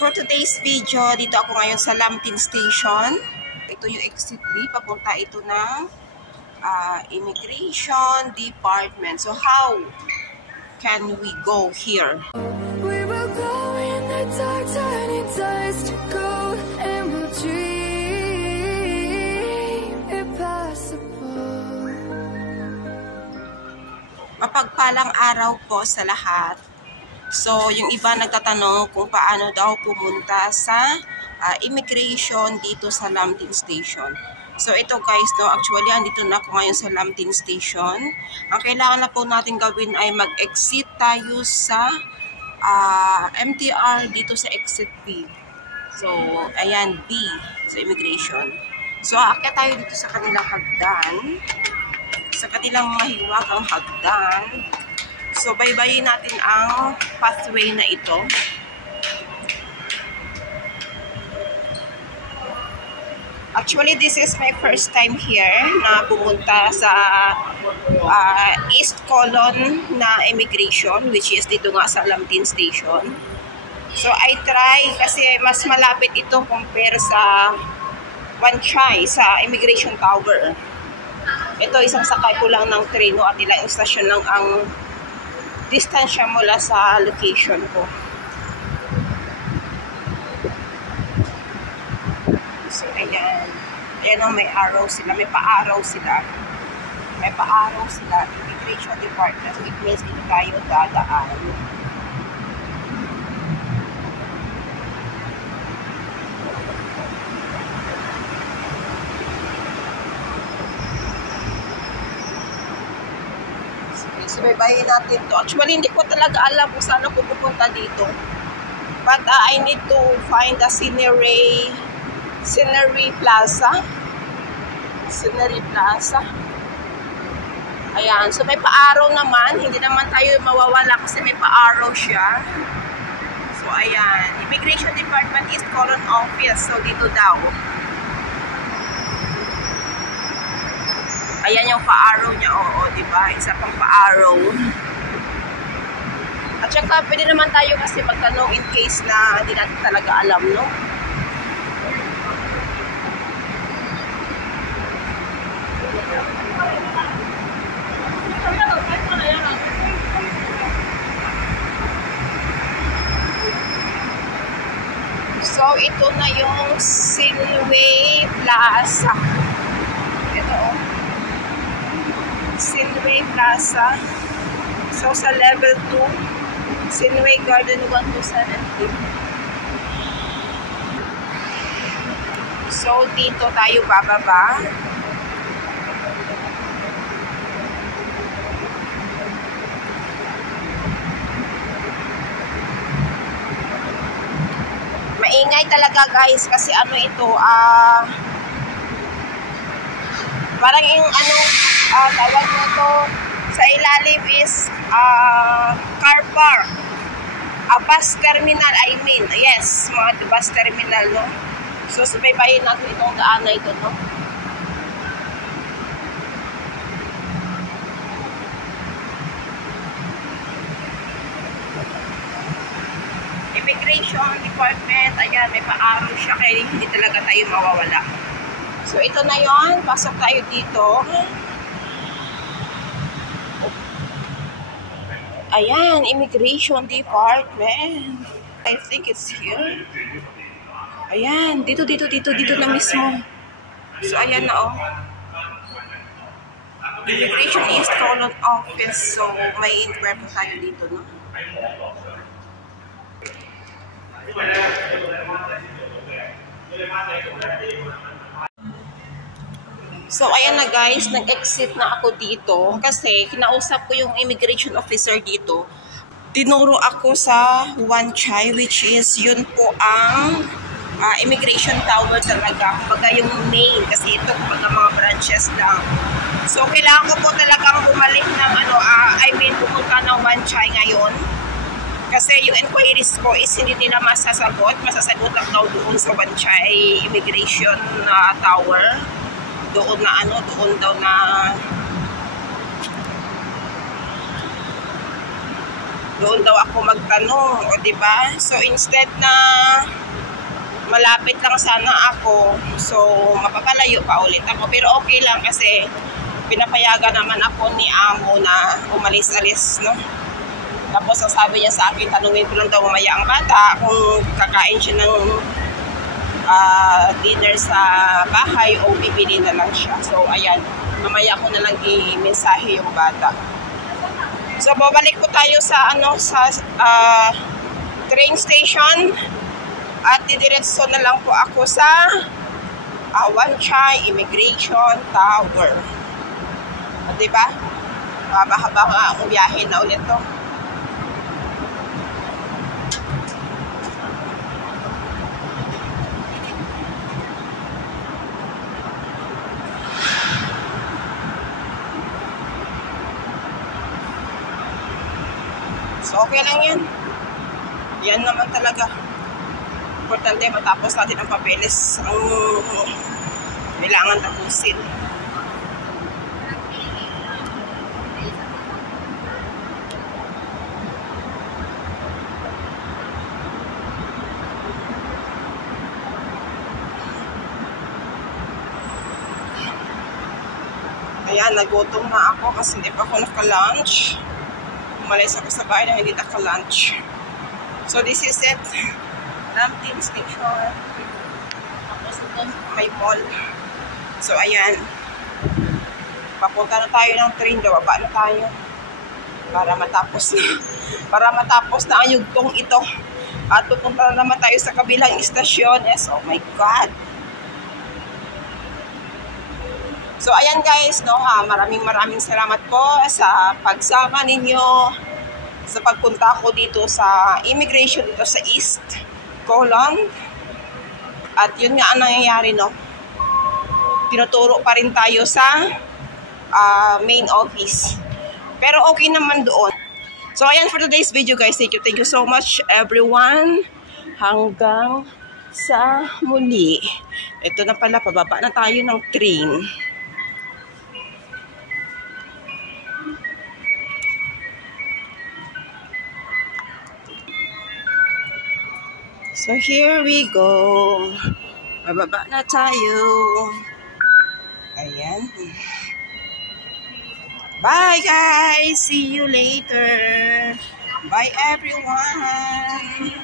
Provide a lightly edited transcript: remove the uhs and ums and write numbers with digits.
For today's video, dito ako ngayon sa Lambton Station. Ito yung exit B. Papunta ito ng Immigration Department. So how can we go here? We will go in the dark, turning dust to gold, and we'll dream impossible. Mapagpalang araw po sa lahat. So, yung iba nagtatanong kung paano daw pumunta sa immigration dito sa Lambton Station. So, ito guys, no, actually, andito na ako ngayon sa Lambton Station. Ang kailangan na po natin gawin ay mag-exit tayo sa MTR dito sa exit B. So, ayan, B, sa immigration. So, aakyat tayo dito sa kanilang hagdan. Sa kanilang mahiwagang hagdan. So, baybayin natin ang pathway na ito. Actually, this is my first time here na pumunta sa East Colon na immigration, which is dito nga sa Lambton Station. So, I try kasi mas malapit ito compare sa Wan Chai, sa Immigration Tower. Ito, isang sakay ko lang ng treno at ilang stasyon lang ang distansya mula sa location ko. So, ayan. Ayan o, may arrow sila. May pa-arrow sila. May pa-arrow sila. Immigration Department. So, it means dito tayo dadaan. Subaybayin natin to. Actually, hindi ko talaga alam kung saan ako pupunta dito. But I need to find the Scenery Plaza. Scenery Plaza. Ayan. So, may pa-arrow naman. Hindi naman tayo mawawala kasi may pa-arrow siya. So, ayan. Immigration Department East Colon Office. So, dito daw. Ayan yung pa-arrow niya, oo, diba? Isa pang pa-arrow. At saka, pwede naman tayo kasi magtanong in case na hindi natin talaga alam, no? So, ito na yung Sinway Plaza. Ito, Sinway Plaza. So, sa level 2, Sinway Garden 1 to 17. So, dito tayo bababa. Maingay talaga guys kasi ano ito, parang yung ano, tawag mo to, sa ilalim is car park, bus terminal, I mean, yes, mga bus terminal, no? So, subaybayin natin itong daan na ito, no? Immigration Department, ayan, may pa-arrow siya kaya hindi talaga tayo mawawala. So, ito na yon, pasok tayo dito. Ayan, Immigration Department. I think it's here. Ayan, dito na mismo. So, ayan na, oh. Immigration East Colon Office. So, may inquire po tayo dito, no? So, ayan na guys, nag-exit na ako dito kasi kinausap ko yung immigration officer dito. Tinuro ako sa Wan Chai, which is yun po ang immigration tower talaga. Kumbaga yung main kasi ito kumbaga mga branches lang. So, kailangan ko po talagang bumalik ng pumunta ng Wan Chai ngayon. Kasi yung inquiries ko is hindi nila masasagot. Masasagot lang daw doon sa Wan Chai Immigration Tower. Doon daw na doon daw ako magtanong, o diba? So instead na malapit lang sana ako, so mapapalayo pa ulit ako, pero okay lang kasi pinapayagan naman ako ni amo na umalis-alis, no? Tapos ang sabi niya sa akin, tanungin ko lang daw mamaya ang bata kung kakain siya ng dinner sa bahay o bibili na lang siya. So ayan, mamaya ko na lang i-mensahe yung bata. So babalik po tayo sa train station at didiretso na lang po ako sa Wan Chai Immigration Tower. O diba? Mahaba nga ang biyahe na ulit to. So okay lang yan. Yan naman talaga. Importante matapos natin ang papeles ang kailangan tapusin. Ayan, nagutom na ako kasi hindi pa ako naka-lunch. Umalis ako sa bahay na hindi naka-lunch. So this is it. Lambton Station. Tapos ito may mall. So ayan. Papunta na tayo ng train. Baba na tayo. Para matapos na. Para matapos na ang yugtong ito. At pupunta na naman tayo sa kabilang istasyon. Yes, oh my God. So ayan guys, no, maraming salamat po sa pagsama ninyo sa pagpunta ko dito sa immigration dito sa East Colon. At yun nga ang nangyayari, no. Tinuturo pa rin tayo sa main office. Pero okay naman doon. So ayan for today's video guys. Thank you so much everyone. Hanggang sa muli. Ito na pala, pababa na tayo ng train. So here we go. Bababa na tayo. Ayan. Bye guys. See you later. Bye everyone.